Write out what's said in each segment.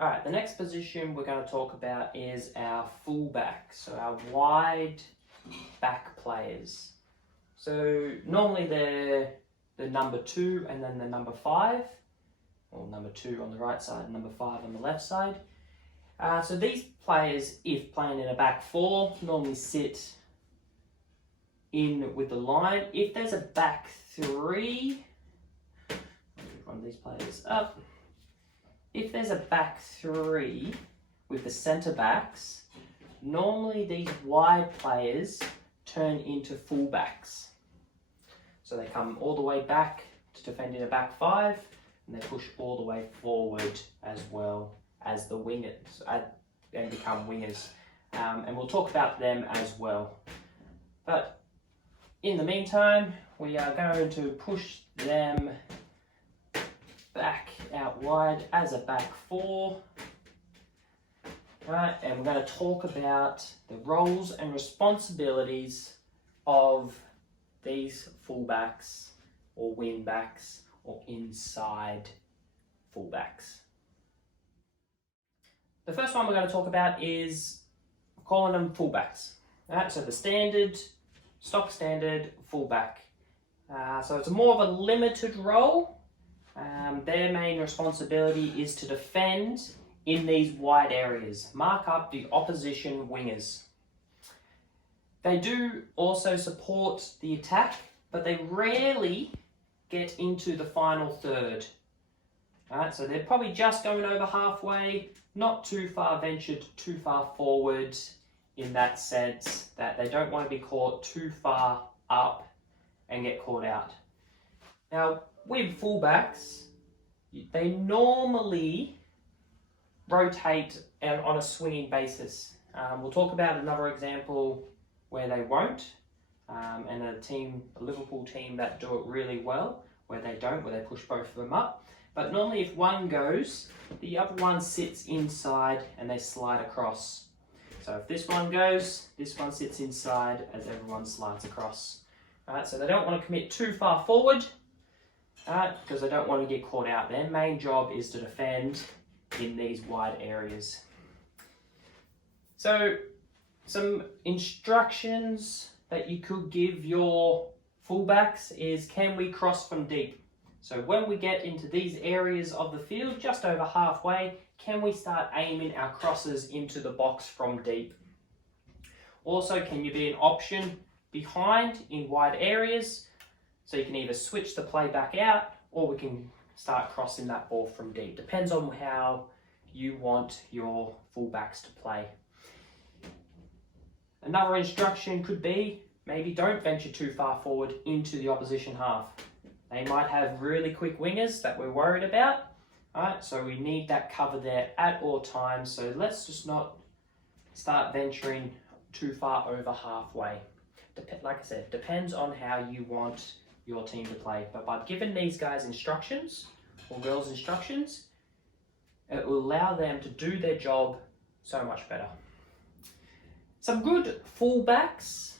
All right, the next position we're going to talk about is our fullback, so our wide back players. So normally they're the number 2 and then the number 5, or number 2 on the right side and number 5 on the left side. So these players, if playing in a back 4, normally sit in with the line. If there's a back 3, I'll move one of these players up. If there's a back 3 with the centre backs, normally these wide players turn into fullbacks. So they come all the way back to defend in a back 5, and they push all the way forward as well as the wingers and become wingers. And we'll talk about them as well. But in the meantime, we are going to push them back out wide as a back 4. Right, and we're going to talk about the roles and responsibilities of these fullbacks or wing backs or inside fullbacks. The first one we're going to talk about is calling them fullbacks. Right, so the stock standard fullback. So it's more of a limited role. Their main responsibility is to defend in these wide areas, mark up the opposition wingers. They do also support the attack, but they rarely get into the final third. Alright, so they're probably just going over halfway, not too far ventured, too far forward in that sense that they don't want to be caught too far up and get caught out. Now, with fullbacks, they normally rotate on a swinging basis. We'll talk about another example where they won't, and a Liverpool team that do it really well, where they don't, where they push both of them up. But normally if one goes, the other one sits inside and they slide across. So if this one goes, this one sits inside as everyone slides across. Alright, so they don't want to commit too far forward, because they don't want to get caught out. Their main job is to defend in these wide areas. So some instructions that you could give your fullbacks is, can we cross from deep? So when we get into these areas of the field, just over halfway, can we start aiming our crosses into the box from deep? Also, can you be an option behind in wide areas? So you can either switch the play back out, or we can start crossing that ball from deep. Depends on how you want your fullbacks to play. Another instruction could be, maybe don't venture too far forward into the opposition half. They might have really quick wingers that we're worried about. Alright, so we need that cover there at all times. So let's just not start venturing too far over halfway. Like I said, depends on how you want your team to play. But by giving these guys instructions, or girls instructions, it will allow them to do their job so much better. Some good fullbacks.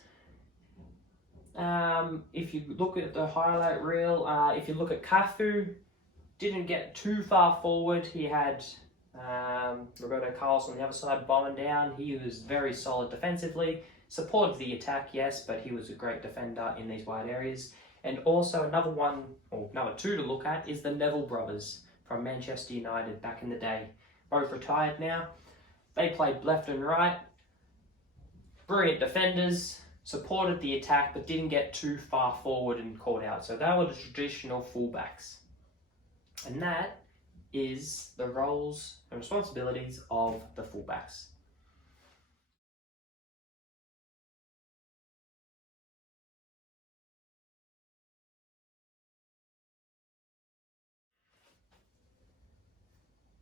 If you look at the highlight reel, if you look at Cafu, didn't get too far forward. He had Roberto Carlos on the other side bombing down. He was very solid defensively. Supported the attack, yes, but he was a great defender in these wide areas. And also another one, or number 2 to look at, is the Neville brothers from Manchester United back in the day. Both retired now. They played left and right. Brilliant defenders, supported the attack, but didn't get too far forward and caught out. So they were the traditional fullbacks. And that is the roles and responsibilities of the fullbacks.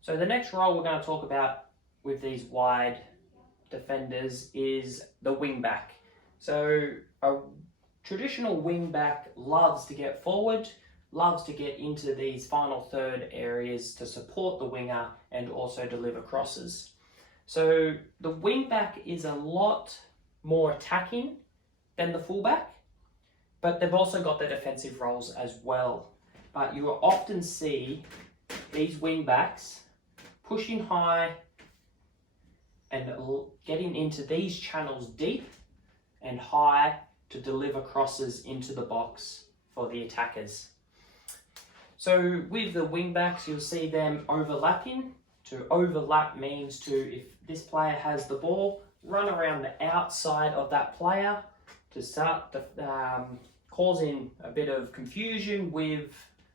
So the next role we're going to talk about with these wide defenders is the wing back. So a traditional wing back loves to get forward, loves to get into these final third areas to support the winger and also deliver crosses. So the wing back is a lot more attacking than the fullback, but they've also got their defensive roles as well. But you will often see these wing backs pushing high and getting into these channels deep and high to deliver crosses into the box for the attackers. So with the wing backs, you'll see them overlapping. To overlap means if this player has the ball, run around the outside of that player to start causing a bit of confusion with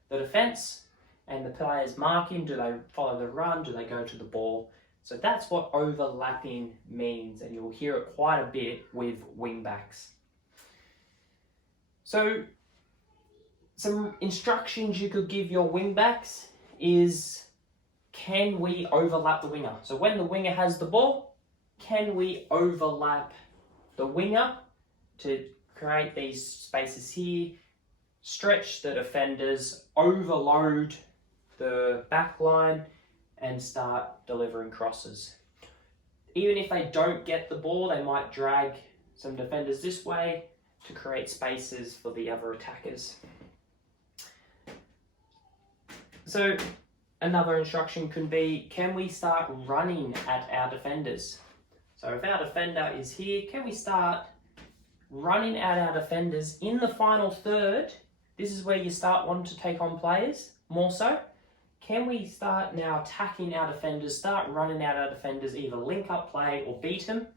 the defense and the players marking. Do they follow the run? Do they go to the ball? So that's what overlapping means, and you'll hear it quite a bit with wing backs. So some instructions you could give your wing backs is, can we overlap the winger? So when the winger has the ball, can we overlap the winger to create these spaces here, stretch the defenders, overload the back line, and start delivering crosses. Even if they don't get the ball, they might drag some defenders this way to create spaces for the other attackers. So another instruction can be, can we start running at our defenders? So if our defender is here, can we start running at our defenders in the final third? This is where you start wanting to take on players more so. Can we start now attacking our defenders, start running at our defenders, either link up play or beat them,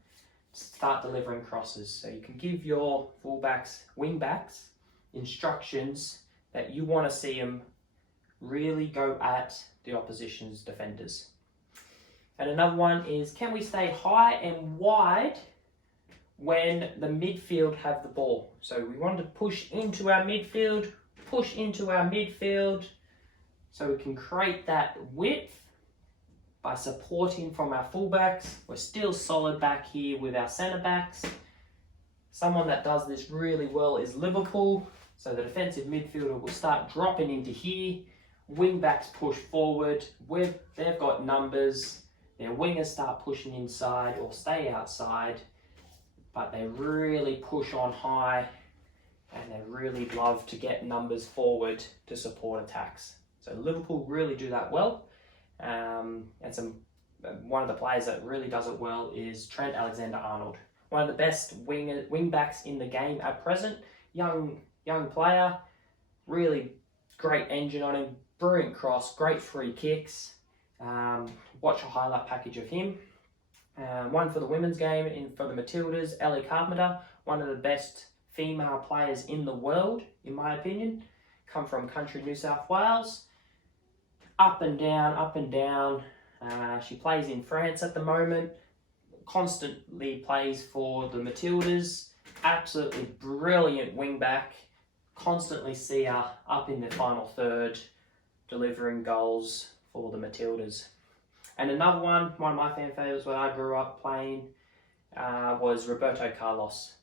start delivering crosses. So you can give your fullbacks, wing backs, instructions that you want to see them really go at the opposition's defenders. And another one is, can we stay high and wide when the midfield have the ball? So we want to push into our midfield, so we can create that width by supporting from our fullbacks. We're still solid back here with our centre backs. Someone that does this really well is Liverpool. So the defensive midfielder will start dropping into here. Wing backs push forward. They've got numbers. Their wingers start pushing inside or stay outside. But they really push on high, and they really love to get numbers forward to support attacks. So Liverpool really do that well. One of the players that really does it well is Trent Alexander-Arnold. One of the best wing backs in the game at present. Young player, really great engine on him, brilliant cross, great free kicks. Watch a highlight package of him. One for the women's game, for the Matildas, Elle Carpenter, one of the best female players in the world, in my opinion. Come from country New South Wales. Up and down. She plays in France at the moment. Constantly plays for the Matildas. Absolutely brilliant wing back. Constantly see her up in the final third, delivering goals for the Matildas. And another one of my fan favourites when I grew up playing was Roberto Carlos.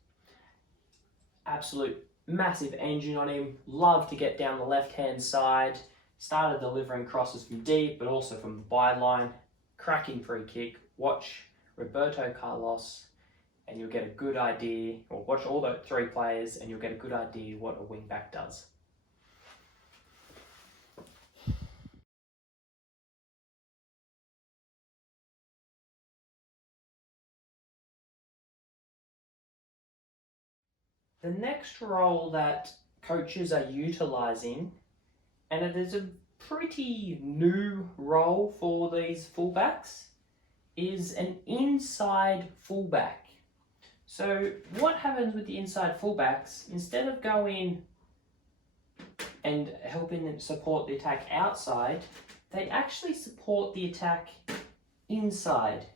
Absolute massive engine on him. Loved to get down the left-hand side. Started delivering crosses from deep, but also from the byline. Cracking free kick. Watch Roberto Carlos, and you'll get a good idea, or watch all the three players, and you'll get a good idea what a wing back does. The next role that coaches are utilising, and it is a pretty new role for these fullbacks, is an inside fullback. So what happens with the inside fullbacks, instead of going and helping them support the attack outside, they actually support the attack inside.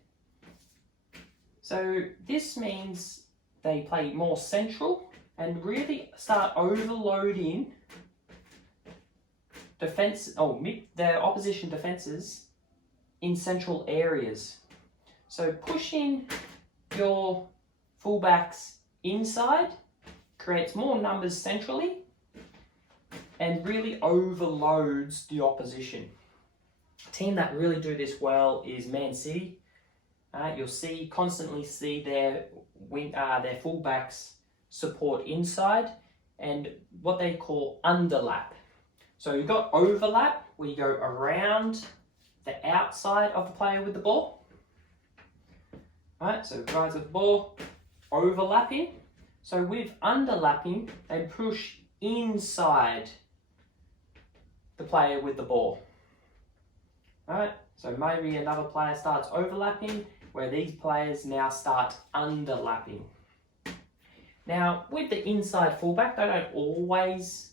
So this means they play more central and really start overloading their opposition defences in central areas. So pushing your fullbacks inside creates more numbers centrally and really overloads the opposition. A team that really do this well is Man City. You'll constantly see their fullbacks support inside and what they call underlap. So you've got overlap where you go around the outside of the player with the ball. Right, so guys with the ball, overlapping. So with underlapping, they push inside the player with the ball. Right, so maybe another player starts overlapping, where these players now start underlapping. Now, with the inside fullback, they don't always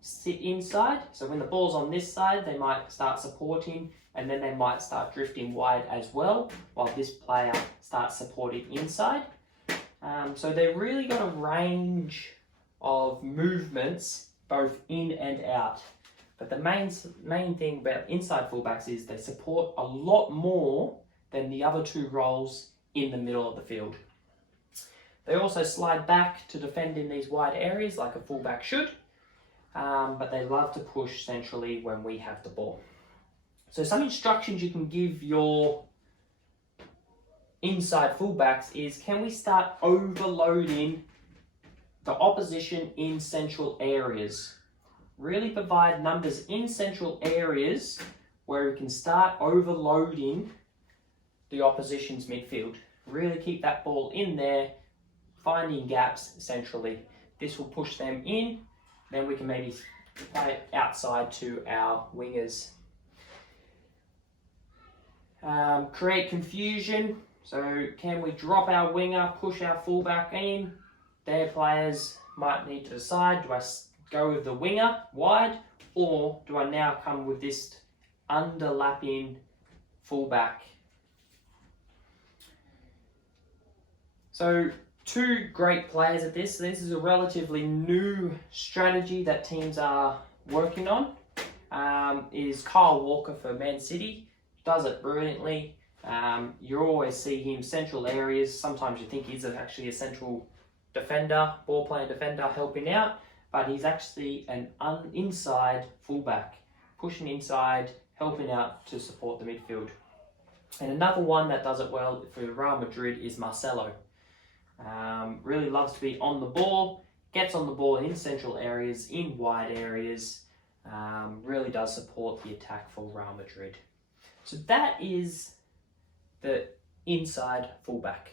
sit inside. So when the ball's on this side, they might start supporting, and then they might start drifting wide as well, while this player starts supporting inside. So they've really got a range of movements, both in and out. But the main thing about inside fullbacks is they support a lot more than the other two roles in the middle of the field. They also slide back to defend in these wide areas like a fullback should, but they love to push centrally when we have the ball. So some instructions you can give your inside fullbacks is, can we start overloading the opposition in central areas? Really provide numbers in central areas where we can start overloading the opposition's midfield. Really keep that ball in there, finding gaps centrally. This will push them in, then we can maybe play it outside to our wingers. Create confusion. So can we drop our winger, push our fullback in? Their players might need to decide, do I go with the winger wide, or do I now come with this underlapping fullback? So two great players at this. This is a relatively new strategy that teams are working on. Is Kyle Walker for Man City. Does it brilliantly. You always see him central areas. Sometimes you think he's actually a central defender, ball playing defender helping out, but he's actually an inside fullback, pushing inside, helping out to support the midfield. And another one that does it well for Real Madrid is Marcelo. Really loves to be on the ball, gets on the ball in central areas, in wide areas, really does support the attack for Real Madrid. So that is the inside fullback.